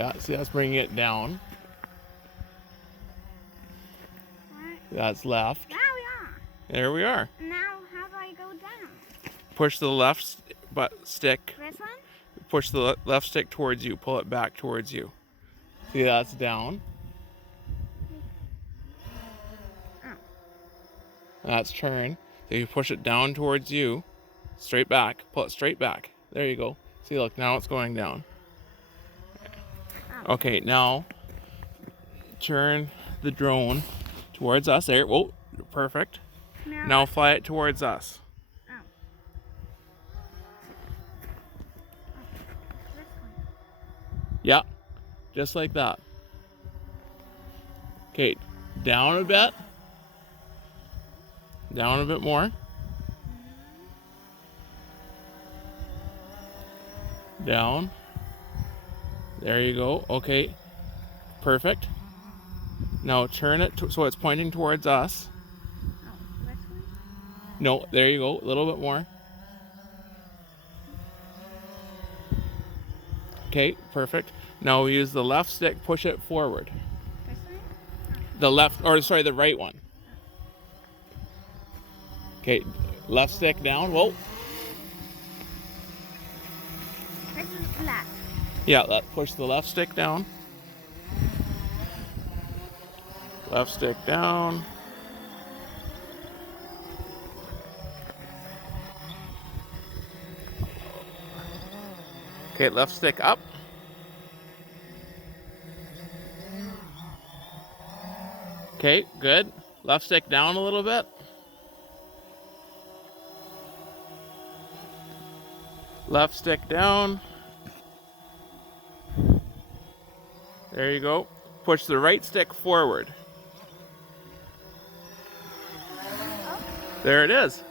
Yeah, see, that's bringing it down. What? That's left. Now we are. There we are. Now, how do I go down? Push the left stick. This one? Push the left stick towards you. Pull it back towards you. See, that's down. Oh. That's turn. So you push it down towards you. Straight back. Pull it straight back. There you go. See, look, now it's going down. Oh. Okay, now turn the drone towards us. There. Whoa, perfect. Now fly it towards us. Oh. This one. Yeah, just like that. Okay, down a bit. Down a bit more. Down. There you go. Okay, perfect. Now turn it so it's pointing towards us. Oh, this one? No, there you go. A little bit more. Okay, perfect. Now we use the left stick, push it forward. This one? The right one. Okay, left stick down. Whoa. This is left. Yeah, push the left stick down. Left stick down. Okay, left stick up. Okay, good. Left stick down a little bit. Left stick down. There you go. Push the right stick forward. There it is.